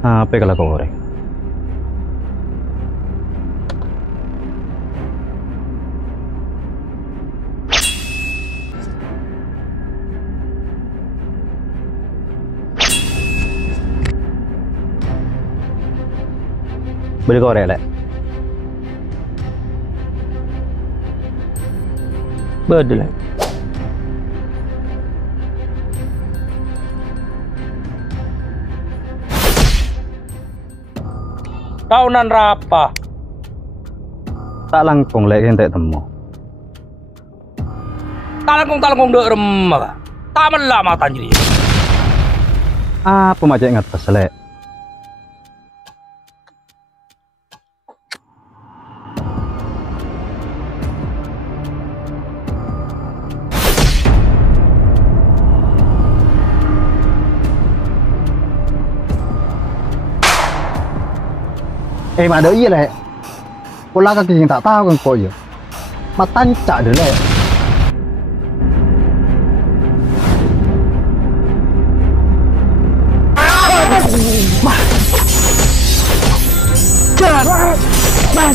Apa kalau kau goreng? Beli korek lek. Betul lek. Kaunan rapa? Tak langkung lek entek temu. Talangkung dek remah. Tak melah mata jadi. Apa macam ingat pas lek? Mà đỡ gì lẹ cô la cái gì tak tahu kan kau ya matan cak deh lẹ Bang!